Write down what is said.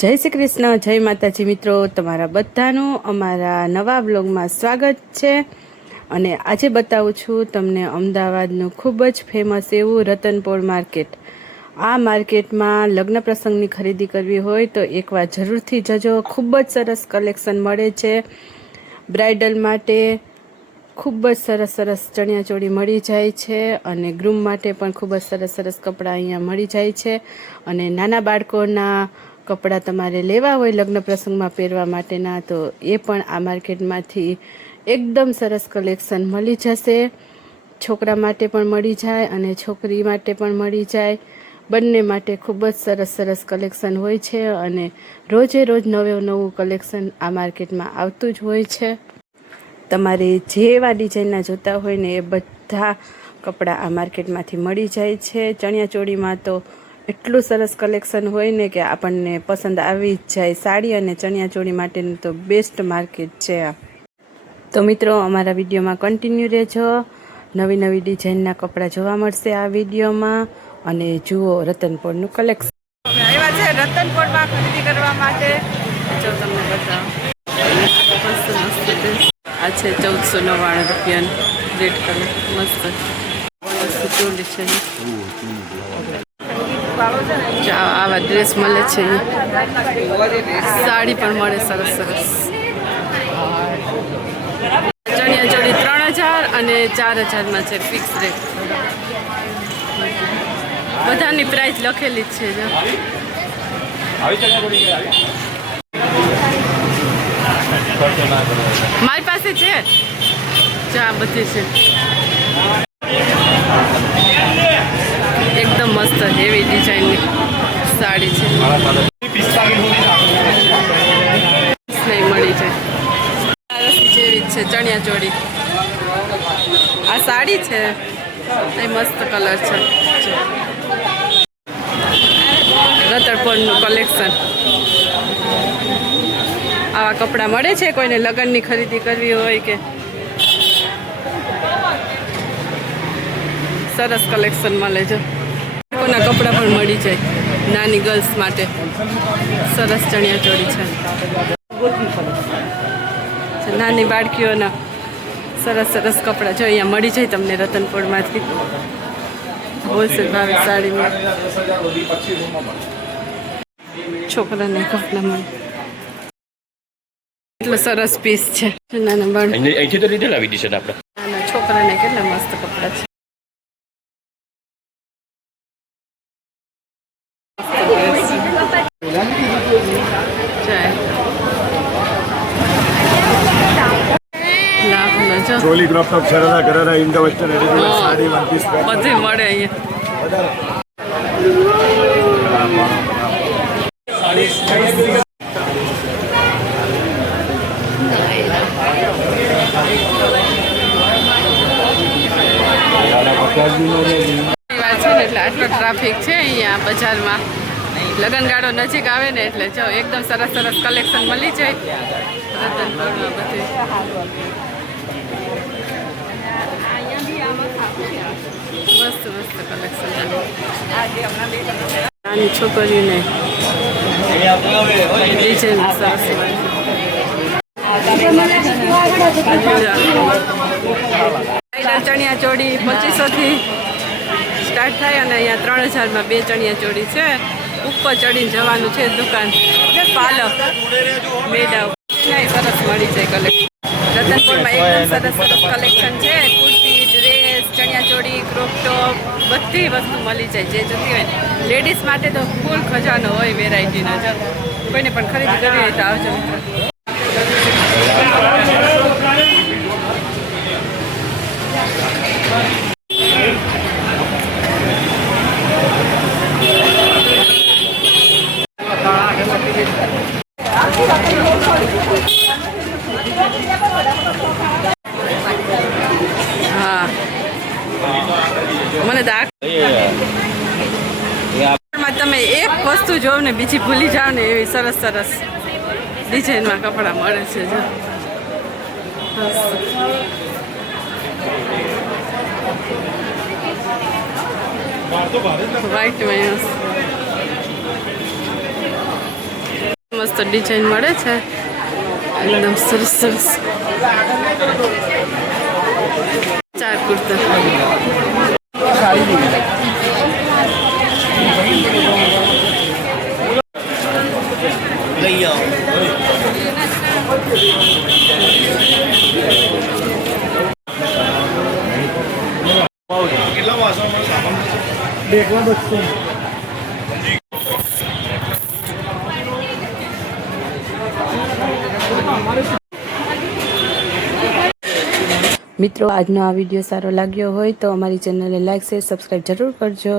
જય શ્રી કૃષ્ણ, જય માતાજી મિત્રો, તમારા બધાનું અમારા નવા બ્લોગમાં સ્વાગત છે। અને આજે બતાવું છું તમને અમદાવાદનું ખૂબ જ ફેમસ એવું રતનપોળ માર્કેટ। આ માર્કેટમાં લગ્ન પ્રસંગની ખરીદી કરવી હોય તો એકવાર જરૂરથી જજો। ખૂબ જ સરસ કલેક્શન મળે છે બ્રાઇડલ માટે। ખૂબ જ સરસ સરસ ચણિયાચોળી મળી જાય છે અને ગ્રૂમ માટે પણ ખૂબ જ સરસ સરસ કપડાં અહીંયા મળી જાય છે। અને નાના બાળકોના કપડાં તમારે લેવા હોય લગ્ન પ્રસંગમાં પહેરવા માટેના તો એ પણ આ માર્કેટમાંથી એકદમ સરસ કલેક્શન મળી જશે। છોકરા માટે પણ મળી જાય અને છોકરી માટે પણ મળી જાય, બંને માટે ખૂબ જ સરસ સરસ કલેક્શન હોય છે અને રોજે રોજ નવું કલેક્શન આ માર્કેટમાં આવતું જ હોય છે। તમારે જેવા ડિઝાઇનના જોતા હોય ને એ બધા કપડાં આ માર્કેટમાંથી મળી જાય છે। ચણિયાચોળીમાં તો એટલું સરસ કલેક્શન હોય ને કે આપણને પસંદ આવી જ જાય। સાડી અને ચણિયાચોળી માટેનું તો બેસ્ટ માર્કેટ છે આ। તો મિત્રો અમારા વિડીયોમાં કન્ટિન્યુ રહેજો। નવી નવી ડિઝાઇનના કપડાં જોવા મળશે આ વિડીયોમાં અને જુઓ રતનપોળનું કલેક્શન। આવ્યા છે રતનપોળમાં ખરીદી કરવા માટે। જો તમને બતાવો આ છે 1499 રૂપિયાનું રેડ કલર મસ્ત ચોલી છે। આવા ડ્રેસ મળે છે, સાડી પણ મળે સરસ સરસ। ચણિયાચોળી 3000 અને 4000માં છે ફિક્સ રેટ। બધાની પ્રાઇસ લખેલી જ છે જો। મારી પાસે છે ચા બધી છે એકદમ મસ્ત હેવી ડિઝાઇનની સાડી છે, નહીં મળી જાય જેવી જ છે ચણિયાચોળી। આ સાડી છે એ મસ્ત કલર છે। રતનપોળનું કલેક્શન આવા કપડાં મળે છે કોઈને લગ્નની ખરીદી કરવી હોય કે સરસ કલેક્શન મળે છે। લોકોના કપડાં પણ મળી જાય, નાની ગર્લ્સ માટે સરસ ચણિયાચોળી છે। નાની બાળકીઓના સરસ સરસ કપડાં જો અહીંયા મળી જાય તમને રતનપોળમાંથી હોલસેલ ભાવે સાડીમાં। છોકરાને કપડાં મળે એટલો સરસ પીસ છે નાના બાળક નાના છોકરાને કેટલા મસ્ત કપડાં છે। Choli crop top sharara gharara Indo western readymade sari one piece બધી મળે અહીંયા। એટલે આટલો ટ્રાફિક છે અહીંયા બજારમાં। લગનગાળો નજીક આવે ને એટલે જો એકદમ સરસ સરસ કલેક્શન મળી જાય રતનપોળમાં બધી। મસ્ત મસ્ત કલેક્શન નાની છોકરીઓને ડિઝાઇન સરસ ચણિયાચોળી 2500થી સ્ટાર્ટ થાય અને અહીંયા 3000માં 2 ચણિયાચોળી છે। ઉપર ચડીને જવાનું છે દુકાન પાલક મેડા સરસ મળી જાય કલેક્શન। રતનપોળમાં એકદમ સરસ સરસ કલેક્શન છે। કુર્તી, ડ્રેસ, ચણિયાચોળી, ક્રોપ ટોપ બધી વસ્તુ મળી જાય જે જોતી હોય। લેડીઝ માટે તો ફૂલ ખજાનો હોય વેરાયટીનો। જો કોઈને પણ ખરીદી કરવી હોય તો આવજો મિત્રો। હા મને તમે એક વસ્તુ જોવ ને બીજી ભૂલી જાઓ ને એવી સરસ સરસ ડિઝાઇનમાં કપડાં મળે છે જો। વ્હાઈટમાં મસ્ત ડિઝાઇન મળે છે એકદમ સરસ સરસ 4 કુર્તા લઈ આવો કેટલા વાસણમાં સામાન બેકલા બચતું મિત્રો આજનો આ વિડીયો સારો લાગ્યો હોય તો અમારી ચેનલને લાઈક શેર સબસ્ક્રાઈબ જરૂર કરજો.